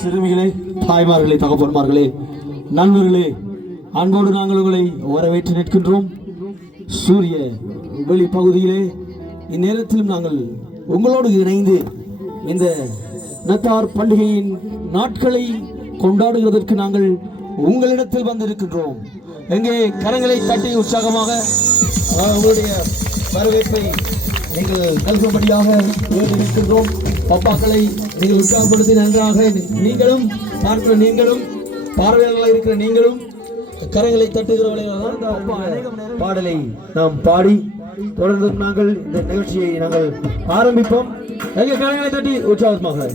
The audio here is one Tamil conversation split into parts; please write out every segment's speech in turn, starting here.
சிறுமிகளே தாய்மார்களே தகப்பன்மார்களே நண்பர்களே அன்போடு நாங்கள் உங்களை வரவேற்று நிற்கின்றோம். சூரிய வெளிப்பகுதியிலே இந்நேரத்திலும் நாங்கள் உங்களோடு இணைந்து இந்த நத்தார் பண்டிகையின் நாட்களை கொண்டாடுவதற்கு நாங்கள் உங்களிடத்தில் வந்திருக்கின்றோம். எங்கே கரங்களை தட்டி உற்சாகமாக உங்களுடைய வரவேற்பை நீங்கள் நல்கும்படியாக இருக்கின்றோம் நிற்கின்றோம். பப்பாக்களை நீங்கள் உற்சாகப்படுத்தி நன்றாக நீங்களும் பார்க்கிற நீங்களும் பார்வையாளர்களாக இருக்கிற நீங்களும் கரங்களை தட்டுகிறவர்களாக இந்த பாடலை நாம் பாடி தொடர்ந்து நாங்கள் இந்த நிகழ்ச்சியை நாங்கள் ஆரம்பிப்போம். எங்க கரங்களை தட்டி உற்சாகமாக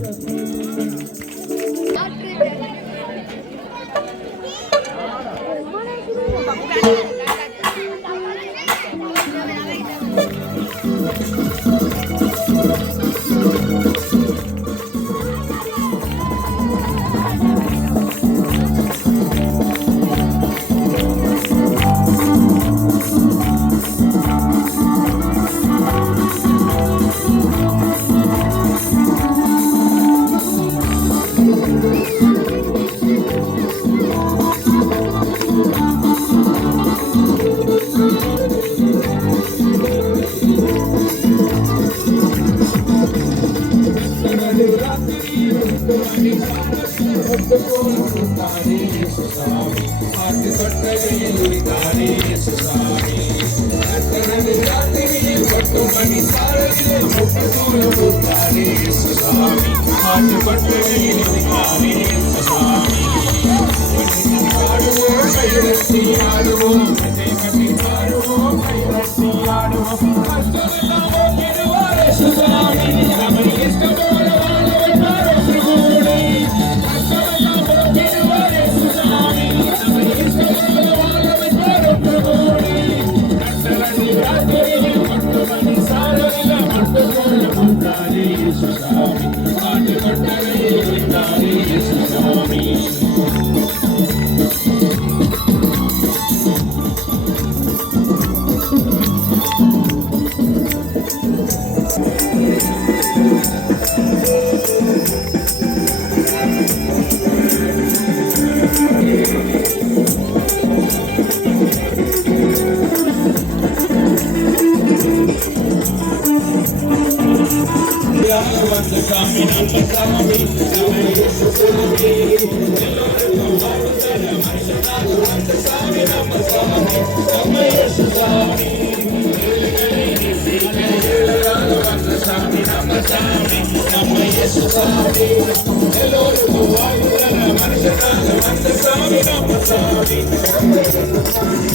கைவசி ஆடுவோம் கைவசி ஆடுவோம் கைவசி ஆடுவோம் స్వామి నామ స్వామి స్వామి యేసు స్వామి స్వామి నామ స్వామి స్వామి యేసు స్వామి స్వామి నామ స్వామి నమ్మ యేసు స్వామి ఎల్లోరు వాయుదన మనుషనాథ వంద స్వామి నమ్మ స్వామి స్వామి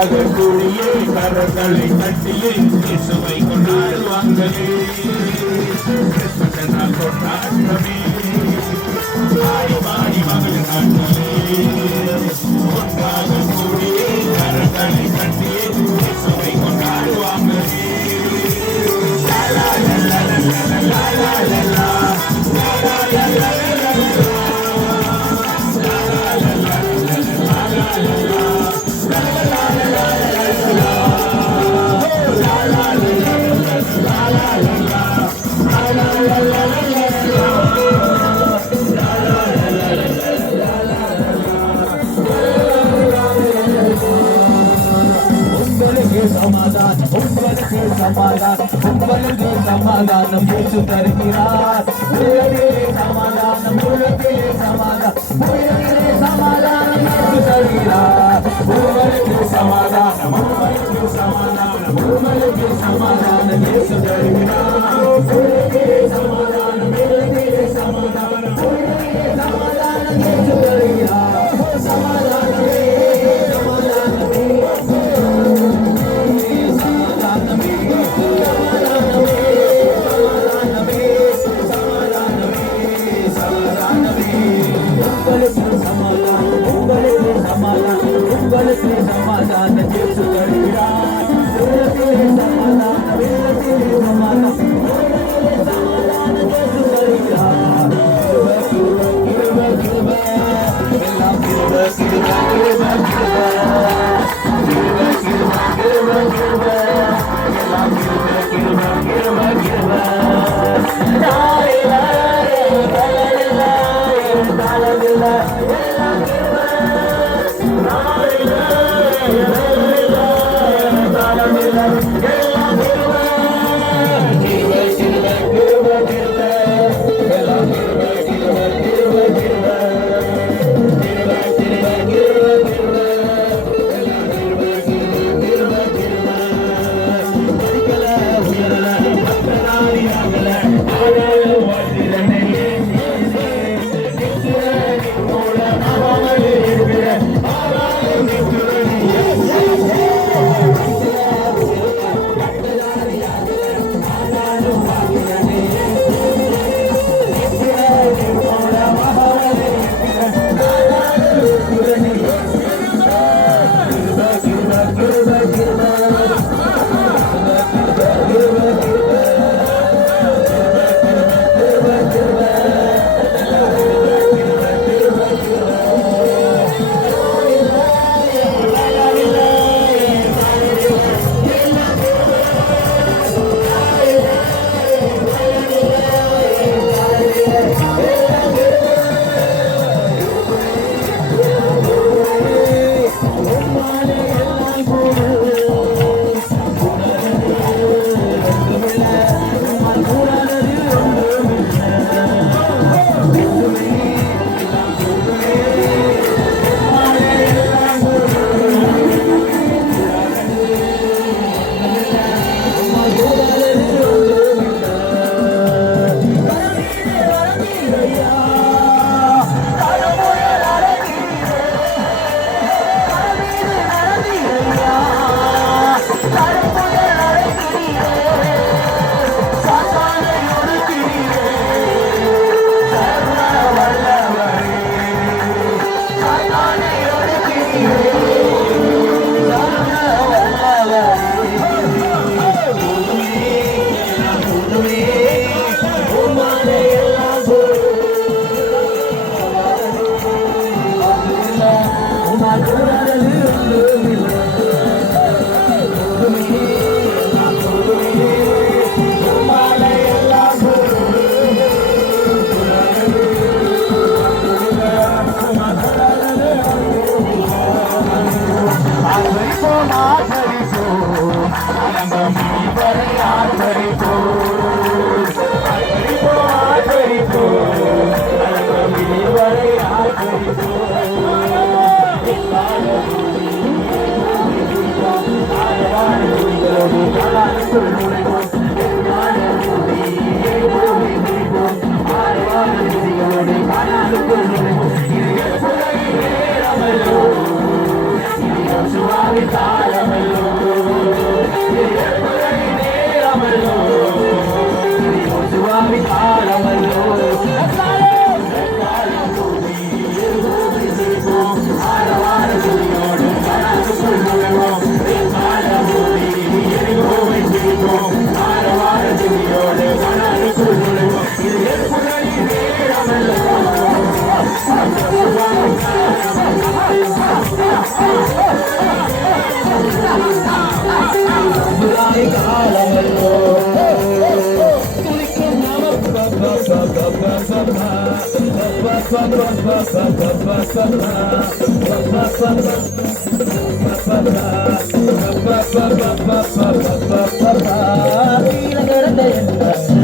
கதிராக கூடியே கரங்களை கட்டியே இயேசுவை கொண்டாடுவாங்களே கொண்டாடுவே ஆடி பாடி மகளிர் நாட்களே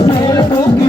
மேல தூக்கி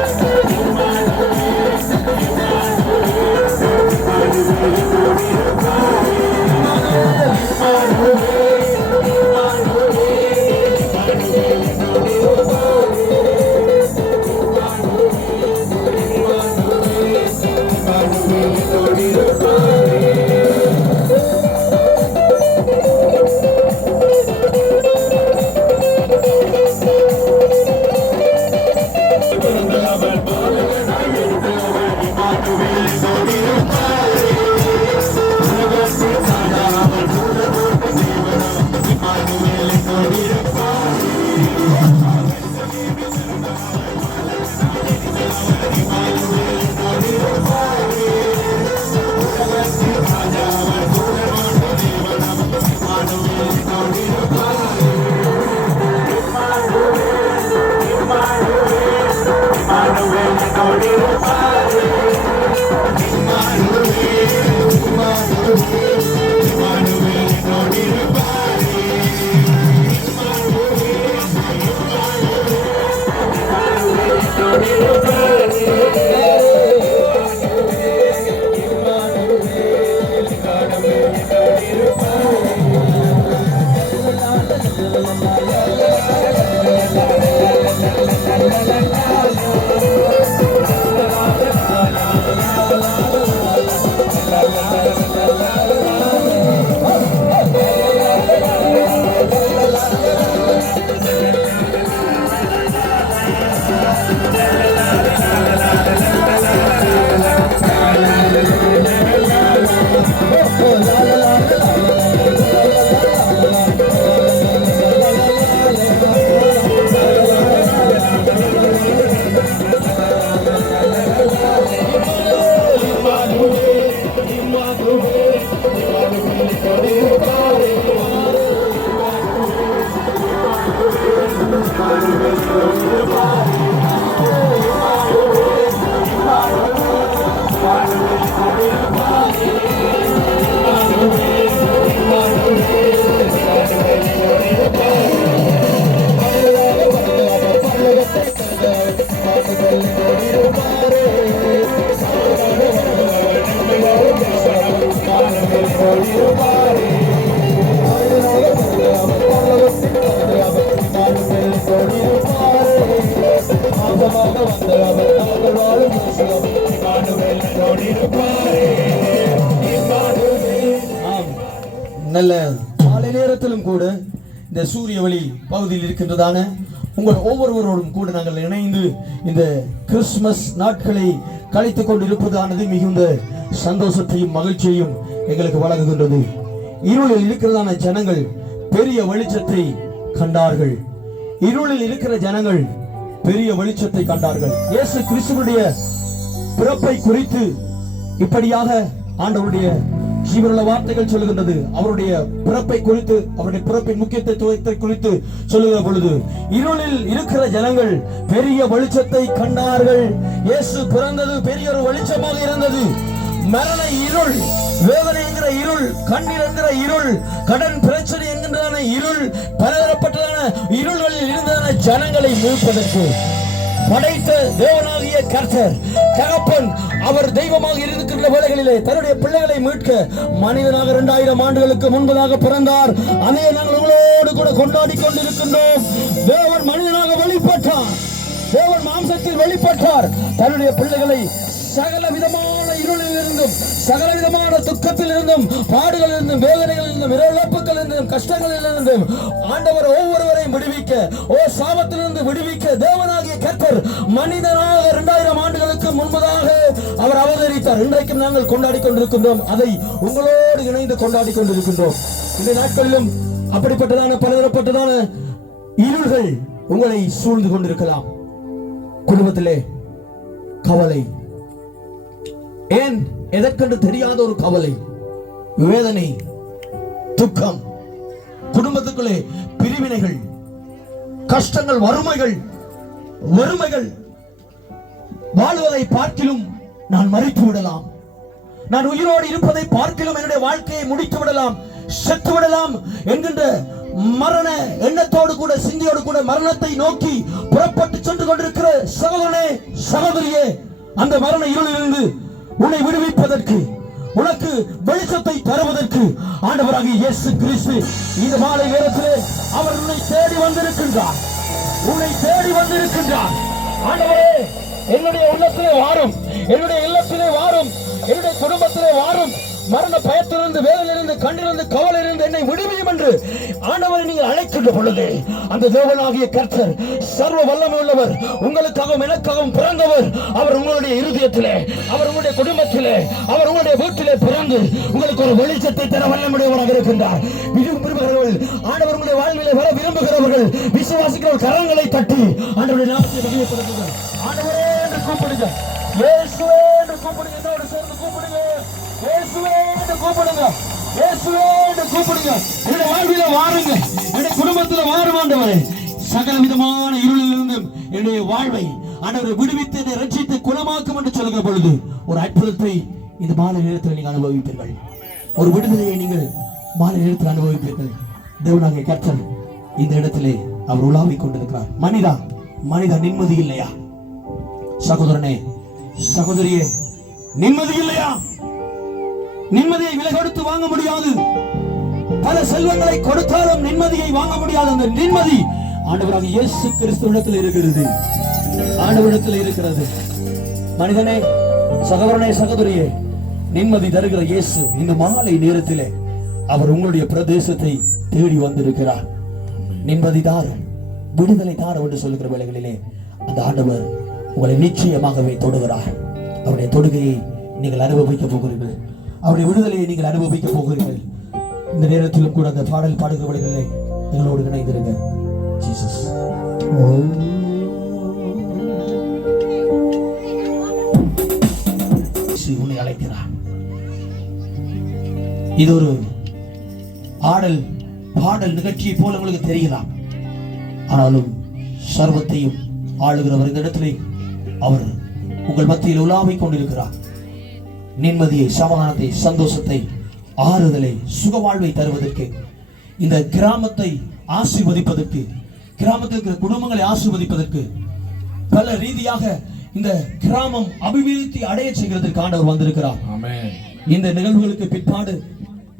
நல்ல காலை நேரத்திலும் கூட இந்த சூரிய வழி பகுதியில் இருக்கின்றதான உங்கள் ஒவ்வொருவரோடும் கூட நாங்கள் இணைந்து இந்த கிறிஸ்துமஸ் நாட்களை கழித்துக் கொண்டிருப்பதானது மிகுந்த சந்தோஷத்தையும் மகிழ்ச்சியையும் எங்களுக்கு வழங்குகின்றது. இருளில் இருக்கிறதான ஜனங்கள் பெரிய வெளிச்சத்தை கண்டார்கள். இருளில் இருக்கிற ஜனங்கள் பெரிய வெளிச்சத்தை கண்டார்கள். இயேசு கிறிஸ்துவனுடைய பிறப்பை குறித்து இப்படியாக ஆண்டவருடைய ஜீவனுள்ள வார்த்தைகள் சொல்லுகின்றது. அவருடைய பிறப்பை குறித்து அவருடைய பிறப்பின் முக்கியத்துவத்தை குறித்து சொல்லுகிற பொழுது இருளில் இருக்கிற ஜனங்கள் பெரிய வெளிச்சத்தை கண்டார்கள். இயேசு பிறந்தது பெரிய ஒரு வெளிச்சமாக இருந்தது. மரண இருள் வேதனை என்கிற இருள் கண்ணீர் என்கிற இருள் கடன் பிரச்சனை என்கின்றதான இருள் பலதரப்பட்டதான இருள்களில் இருந்ததான ஜனங்களை மீட்பதற்கு படைத்த தேவனாகிய கர்த்தர். தகப்பன் அவர் தெய்வமாக இருக்கின்ற வேலைகளிலே தன்னுடைய பிள்ளைகளை மீட்க மனிதனாக இரண்டாயிரம் ஆண்டுகளுக்கு முன்பதாக பிறந்தார். அதை நாங்கள் உங்களோடு கூட கொண்டாடி கொண்டிருக்கின்றோம். தேவன் மனிதனாக வெளிப்பட்டார். தேவன் மாம்சத்தில் வெளிப்பட்டார். தன்னுடைய பிள்ளைகளை சகல விதமான இருளில் இருந்தும் சகல விதமான துக்கத்தில் இருந்தும் பாடுகளில் இருந்தும் வேதனைகளில் இருந்தும் இழப்புகள் இருந்தும் கஷ்டங்களில் இருந்தும் ஆண்டவர் ஒவ்வொருவரையும் விடுவிக்க ஓ சாபத்திலிருந்து விடுவிக்க தேவனாகிய கர்த்தர் மனிதனாக இரண்டாயிரம் ஆண்டுகளுக்கு முன்பதாக அவர் அவதரித்தார். இன்றைக்கும் நாங்கள் கொண்டாடி கொண்டிருக்கின்றோம். அதை உங்களோடு இணைந்து கொண்டாடி கொண்டிருக்கின்றோம். இந்த நாட்களிலும் அப்படிப்பட்டதான பலதரப்பட்டதான இருள்கள் உங்களை சூழ்ந்து கொண்டிருக்கலாம். குடும்பத்திலே கவலை. ஏன்? எதற்கென்று தெரியாத ஒரு கவலை வேதனை துக்கம் குடும்பத்துக்குள்ளே பிரிவினைகள் கஷ்டங்கள் வறுமைகள் வறுமைகள் வாழ்வதை பார்க்கிலும் நான் மறித்து விடலாம். நான் உயிரோடு இருப்பதை பார்க்கிலும் என்னுடைய வாழ்க்கையை முடித்து விடலாம் செத்து விடலாம் என்கின்ற மரண எண்ணத்தோடு கூட சிந்தியோடு கூட மரணத்தை நோக்கி புறப்பட்டு சென்று கொண்டிருக்கிற சகோதரனே சகோதரியே அந்த மரண இருளிலிருந்து உன்னை விடுவிப்பதற்கு உனக்கு வெளிச்சத்தை தருவதற்கு ஆண்டவராக இயேசு கிறிஸ்து இந்த மாலை நேரத்திலே அவர் உன்னை தேடி வந்திருக்கின்றார். உன்னை தேடி வந்திருக்கின்றார். ஆண்டவரே என்னுடைய உள்ளத்திலே வாரும் என்னுடைய இல்லத்திலே வாரும் என்னுடைய குடும்பத்திலே வாரும். மரண பயத்திலிருந்து வேதனிலிருந்து கண்ணிலிருந்து கவலையிலிருந்து என்னை விடுவியும் என்று ஆண்டவரை நீங்கள் அழைக்கின்ற பொழுது அந்த தேவனாகிய கர்த்தர் சர்வ வல்லமை உள்ளவர் உங்களுக்காகவும் எனக்காகவும் பிறந்தவர் அவர் உங்களுடைய இருதயத்திலே அவர் உங்களுடைய குடும்பத்திலே அவர் உங்களுடைய வீட்டிலே பிறந்து உங்களுக்கு ஒரு வெளிச்சத்தை தர வல்லமுடையவராக இருக்கின்றார். விரும்புகிறவர்கள் ஆண்டவர் உங்களுடைய வாழ்விலே வர விரும்புகிறவர்கள் விசுவாசிக்கிற கரங்களை தட்டி ஆண்டவருடைய நாமத்தை மகிமைப்படுத்துங்கள். ஆண்டவரே என்று கூப்பிடுங்க இயேசுவே என்று கூப்பிடுங்க என்னோடு சேர்ந்து கூப்பிடுங்க கூப்பிடுங்க. கூப்பிடுங்க. என்னுடைய வாழ்வில வாருங்க. என்னுடைய குடும்பத்துல வாரும் ஆண்டவரே. சகல விதமான இருளிலிருந்தும் என்னுடைய வாழ்வை ஆண்டவரை விடுவித்து என்னை ரட்சித்து குணமாக்கும் என்று சொல்லுகிற பொழுது ஒரு அற்புதத்தை இந்த மாலை நேரத்தில் நீங்கள் அனுபவிப்பீர்கள். ஒரு விடுதலையை நீங்கள் மாலை நேரத்தில் அனுபவிப்பீர்கள். தேவனாகிய கர்த்தர் இந்த இடத்திலே அவர் உலாவிக் கொண்டிருக்கிறார். மனிதா மனிதா நிம்மதி இல்லையா? சகோதரனே சகோதரியே நிம்மதி இல்லையா? நிம்மதியை விலை கொடுத்து வாங்க முடியாது. பல செல்வங்களை கொடுத்தாலும் நிம்மதியை வாங்க முடியாது அந்த நிம்மதி ஆண்டவராக இயேசு கிறிஸ்துவிடத்தில் இருக்கிறது. ஆண்டவரிடத்தில் இருக்கிறது. மனிதனே சகோதரனே சகோதரியே நிம்மதி தருகிற இயேசு இந்த மாலை நேரத்திலே அவர் உங்களுடைய பிரதேசத்தை தேடி வந்திருக்கிறார். நிம்மதி தார விடுதலை தார என்று சொல்லுகிற வேலைகளிலே அந்த ஆண்டவர் உங்களை நிச்சயமாகவே தொடுகிறார். அவருடைய தொடுகையை நீங்கள் அனுபவிக்க போகிறீர்கள். அவருடைய விடுதலையை நீங்கள் அனுபவிக்க போகிறீர்கள். இந்த நேரத்திலும் கூட அந்த பாடல் பாடுகிற வேளைகளிலே எங்களோடு இணைந்திருங்க ஜீசஸ் இயேசு உன்னை அழைக்கிறார். இது ஒரு ஆடல் பாடல் நிகழ்ச்சியை போல உங்களுக்கு தெரியலாம் ஆனாலும் சர்வத்தையும் ஆளுகிறவர் இந்த இடத்திலே. அவர் உங்கள் மத்தியில் உலாவிக் கொண்டிருக்கிறார். நிம்மதியை சமாதானத்தை சந்தோஷத்தை ஆறுதலை சுகவாழ்வை தருவதற்கு இந்த கிராமத்தை ஆசீர்வதிப்பதற்கு கிராமத்தில் இருக்கிற குடும்பங்களை ஆசீர்வதிப்பதற்கு பல ரீதியாக இந்த கிராமம் அபிவிருத்தி அடைய செய்கிறதற்கு ஆண்டவர் வந்திருக்கிறார். இந்த நிகழ்வுகளுக்கு பிற்பாடு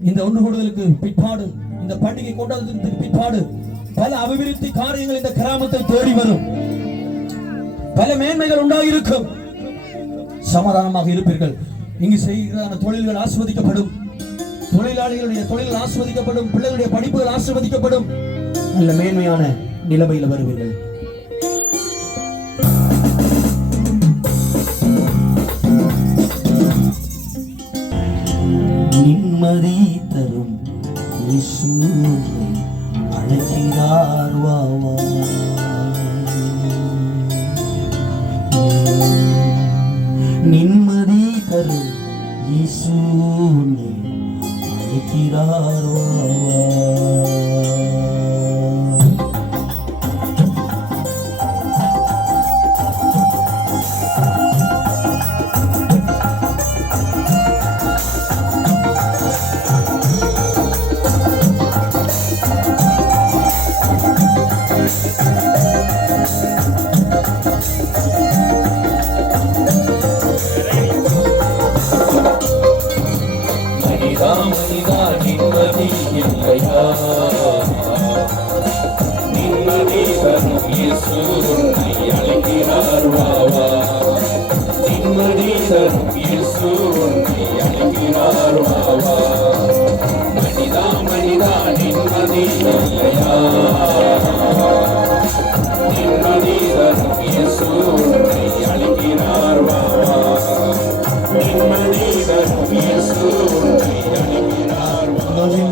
இந்த ஒன்று கூடுதலுக்கு பிற்பாடு இந்த பண்டிகை கொண்டாடுறதுக்கு பிற்பாடு பல அபிவிருத்தி காரியங்கள் இந்த கிராமத்தை தேடி வரும். பல மேன்மைகள் உண்டாகிருக்கும் சமாதானமாக இருப்பீர்கள். இங்கு செய்கிற தொழில்கள் ஆஸ்வதிக்கப்படும். தொழிலாளிகளுடைய தொழில் ஆஸ்வதிக்கப்படும் பிள்ளைகளுடைய படிப்புகள் ஆசிர்வதிக்கப்படும் நல்ல மேன்மையான நிலைமையில் வருவீர்கள். நிம்மதி தரும் இயேசுவை அழைக்கிறார் வா. இயேசுவை அழைக்கிறார் வா வா. மனிதா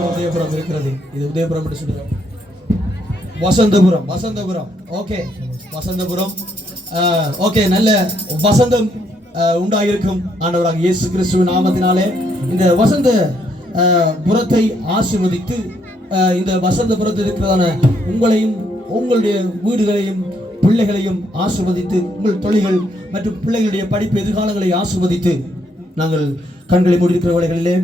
உதயபுரம் இருக்கிறது. இது உதயபுரம் என்று வசந்தபுரம் வசந்தபுரம். ஓகே வசந்தபுரம். ஓகே நல்ல வசந்தம் உண்டாயிருக்கும் ஆண்டவராக இயேசு கிறிஸ்துவ நாமத்தினாலே. இந்த வசந்த புறத்தை ஆசீர்வதித்து அஹ், இந்த வசந்தபுரத்தில் இருக்கிறதான உங்களையும் உங்களுடைய வீடுகளையும் பிள்ளைகளையும் ஆசிர்வதித்து உங்கள் தொழில்கள் மற்றும் பிள்ளைகளுடைய படிப்பு எதிர்காலங்களை ஆசிர்வதித்து நாங்கள் கண்களை மூடியிருக்கிற வேலைகளிலே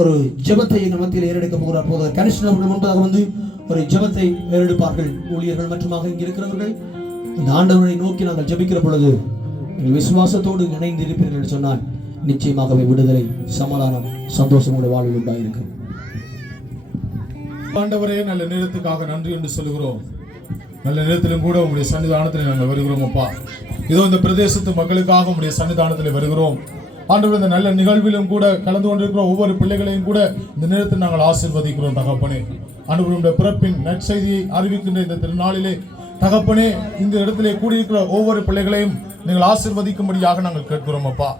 ஒரு ஜெபத்தை எங்கள் மத்தியில் ஏறெடுக்க போகிறார். போதார் கனிஷ்ணன் அவர்கள் முன்பதாக வந்து ஒரு ஜபத்தை ஏறெடுப்பார்கள். ஊழியர்கள் மற்றுமாக இங்கே இருக்கிறவர்கள். அந்த ஆண்டவரை நோக்கி நாங்கள் ஜபிக்கிற பொழுது விசுவாசத்தோடு இணைந்து இருப்பீர்கள் என்று சொன்னால் நிச்சயமாகவே விடுதலை சமாதானம் சந்தோஷம் வாழ்வு உண்டாயிருக்கும். ஆண்டவரே நல்ல நேரத்துக்காக நன்றி என்று சொல்லுகிறோம். நல்ல நேரத்திலும் கூட உங்களுடைய சன்னிதானத்தில் நாங்கள் வருகிறோம் அப்பா. இதோ இந்த பிரதேசத்து மக்களுக்காக உங்களுடைய சன்னிதானத்தில் வருகிறோம். ஆண்டவர் இந்த நல்ல நிகழ்விலும் கூட கலந்து கொண்டிருக்கிற ஒவ்வொரு பிள்ளைகளையும் கூட இந்த நேரத்தில் நாங்கள் ஆசீர்வதிக்கிறோம் தகப்பனே. ஆண்டவருடைய பிறப்பின் நற்செய்தியை அறிவிக்கின்ற இந்த திருநாளிலே தகப்பனே இந்த இடத்திலே கூடியிருக்கிற ஒவ்வொரு பிள்ளைகளையும் நீங்கள் ஆசிர்வதிக்கும்படியாக நாங்கள் கேட்கிறோம் அப்பா.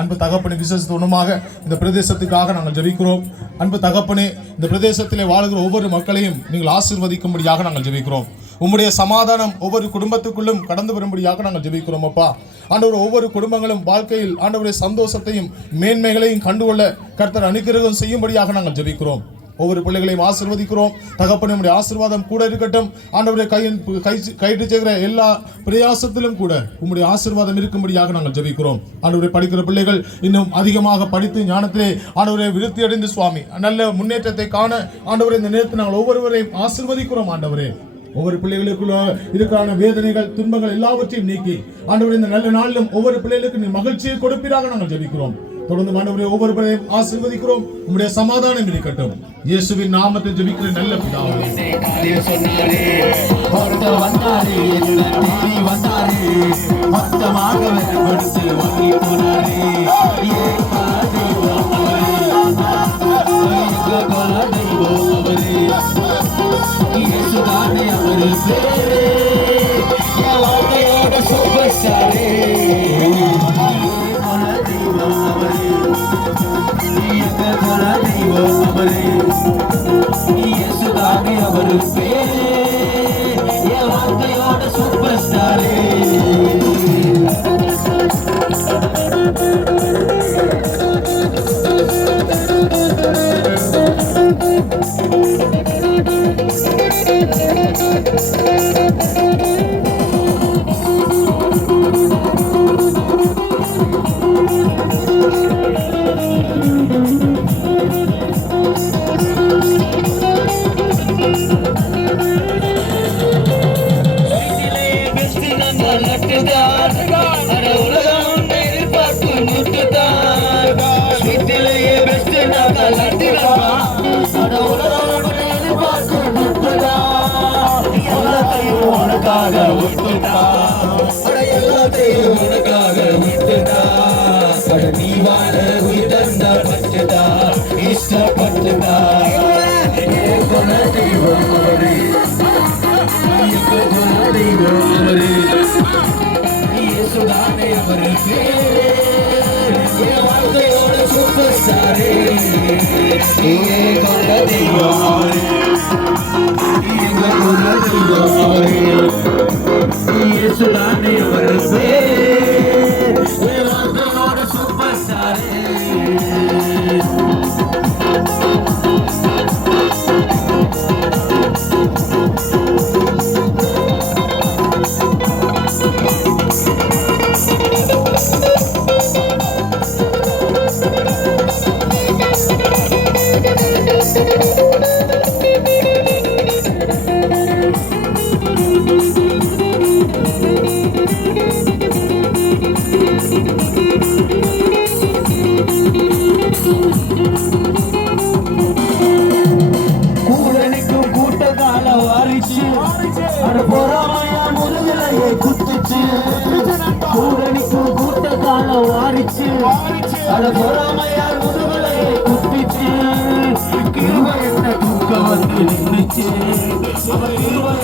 அன்பு தகப்பனை விசேஷத்துணமாக இந்த பிரதேசத்துக்காக நாங்கள் ஜெபிக்கிறோம். அன்பு தகப்பனே இந்த பிரதேசத்திலே வாழுகிற ஒவ்வொரு மக்களையும் நீங்கள் ஆசிர்வதிக்கும்படியாக நாங்கள் ஜெபிக்கிறோம். உம்முடைய சமாதானம் ஒவ்வொரு குடும்பத்துக்குள்ளும் கடந்து வரும்படியாக நாங்கள் ஜெபிக்கிறோம் அப்பா. ஆண்டவர் ஒவ்வொரு குடும்பங்களும் வாழ்க்கையில் ஆண்டவருடைய சந்தோஷத்தையும் மேன்மைகளையும் கண்டுகொள்ள கர்த்தர் அனுக்கிரகம் செய்யும்படியாக நாங்கள் ஜெபிக்கிறோம். ஒவ்வொரு பிள்ளைகளையும் ஆசிர்வதிக்கிறோம். தகப்பனுடைய ஆசிர்வாதம் ஆசீர்வாதம் கூட இருக்கட்டும். ஆண்டவருடைய கையின் கை கைட்டு செய்கிற எல்லா பிரயாசத்திலும் கூட உம்முடைய ஆசீர்வாதம் இருக்கும்படியாக நாங்கள் ஜெபிக்கிறோம். ஆண்டவரை படிக்கிற பிள்ளைகள் இன்னும் அதிகமாக படித்து ஞானத்திலே ஆண்டவரை விருத்தி அடைந்து சுவாமி நல்ல முன்னேற்றத்தை காண ஆண்டவரை இந்த நேரத்தில் நாங்கள் ஒவ்வொருவரையும் ஆசிர்வதிக்கிறோம் ஆண்டவரே. ஒவ்வொரு பிள்ளைகளுக்குள்ள இதுக்கான வேதனைகள் துன்பங்கள் எல்லாவற்றையும் நீக்கி ஆண்டவர் இந்த நல்ல நாளிலும் ஒவ்வொரு பிள்ளைகளுக்கு நீ மகிழ்ச்சியை கொடுப்பீராக நாங்கள் ஜெபிக்கிறோம். தொடர்ந்து ஆண்டவரே ஒவ்வொரு பிள்ளையும் ஆசீர்வதிக்கிறோம். உங்களுடைய சமாதானம் இருக்கட்டும். இயேசுவின் நாமத்தை ஜெபிக்கிற நல்ல பிதாவே. வந்தாரே மொத்தமாக இயேசுதானே அவரு பேரே என் வாழ்க்கையோட சூப்பர் ஸ்டாரே பல தெய்வம் அவரே எங்க பல தெய்வம் அவரே ஸ்டாரே நீயே கொண்ட தெய்வம் அவரே எங்க கொண்ட தெய்வம் அவரே இயேசுதானே அவர் குத்துச்சு கூடனிக்கும் கூட்டத்தால வாரிச்சு அட பொறாமையா முருகலையே குத்திச்சு கிருபை என்ன தூக்க வந்து நின்னுச்சு அவர்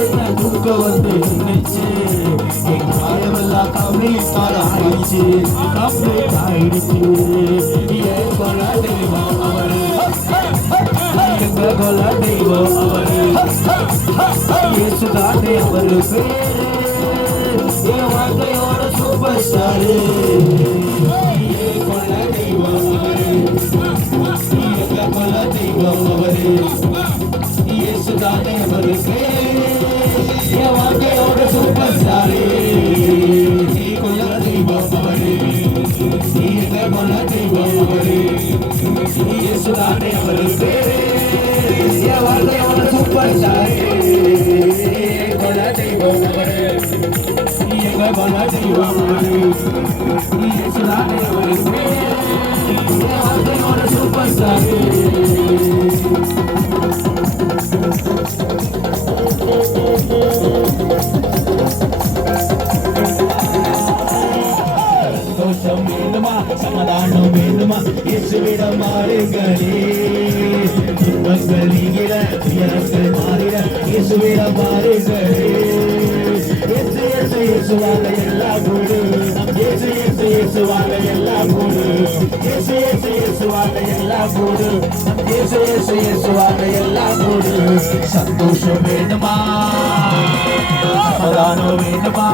என்ன தூக்க வந்து நின்னுச்சு என் காயமெல்லாம் கம்ப்ளீட் ஆயிடுச்சு கம்ப்ளீட் ஆயிடுச்சு ஏன் கொல தெய்வம் அவரு எங்க கொல தெய்வம் அவரு இயேசுதானே அவரு பேரு என் வாழ்க்கையோட சூப்பர் ஸ்டாரு கொல தெய்வம் அவரு எங்க கொல தெய்வம் அவரு இயேசுதானே அவரு பேரு என் வாழ்க்கையோட சூப்பர் ஸ்டாரு கொல தெய்வம் அவரு எங்க கொல தெய்வம் அவரு இயேசுதானே அவரு பேரு என் வாழ்க்கையோட சூப்பர் ஸ்டாரு சந்தோஷம் வேண்டுமா சமாதானம் வேண்டுமா இயேசுவிடம் மாறுங்களே துன்பங்கள் நீங்கிட துயரங்கள் மாறிட இயேசுவிடம் மாறுங்களே இயேசு இயேசுவாக எல்லாம் கூடு இயேசு இயேசு இயேசுவாக எல்லாம் கூடு இயேசு இயேசு இயேசுவாக கூடு இயேசு இயேசு இயேசுவாக கூடு சந்தோஷம் வேண்டுமா சமாதானம் வேண்டுமா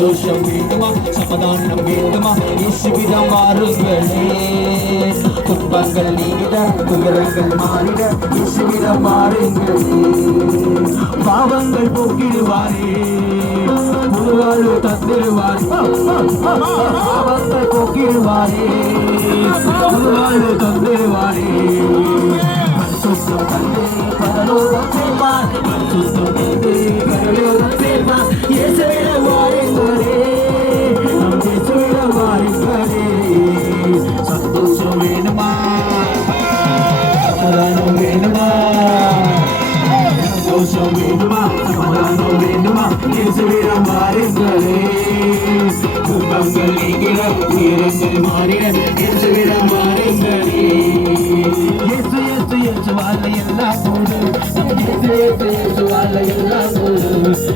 சந்தோஷம் வேண்டுமா சமாதானம் வேண்டுமா இயேசுவிடம் மாறுங்களே துன்பங்கள் நீங்கிட துயரங்கள் மாறிட இயேசுவிடம் மாறுங்களே பாவங்கள் போக்கிடுவாரே முழுவாழ்வு தந்திடுவாரே பாவங்கள் போக்கிடுவாரே முழுவாழ்வு தந்திடுவாரே பரிசுத்தம் தந்து பரலோகம் சேர்ப்பார் பரிசுத்தம் தந்து பரலோகம் சேர்ப்பார் இயேசுவிடம் வாருங்களே நம் இயேசுவிடம் வாருங்களே சந்தோஷம் வேணுமா சமாதானம் வேணுமா சந்தோஷம் வேண்டுமா சமாதானம் வேண்டுமா இயேசுவிடம் வாருங்களே துன்பங்கள் நீங்கிட உயரங்கள் மாறிட இயேசுவிடம் வாருங்களே இயேசு ஏசு ஏசு வாழையெல்லாம் போடு நம்ம ஏசு ஏசு ஏசு வாழையெல்லாம் போடு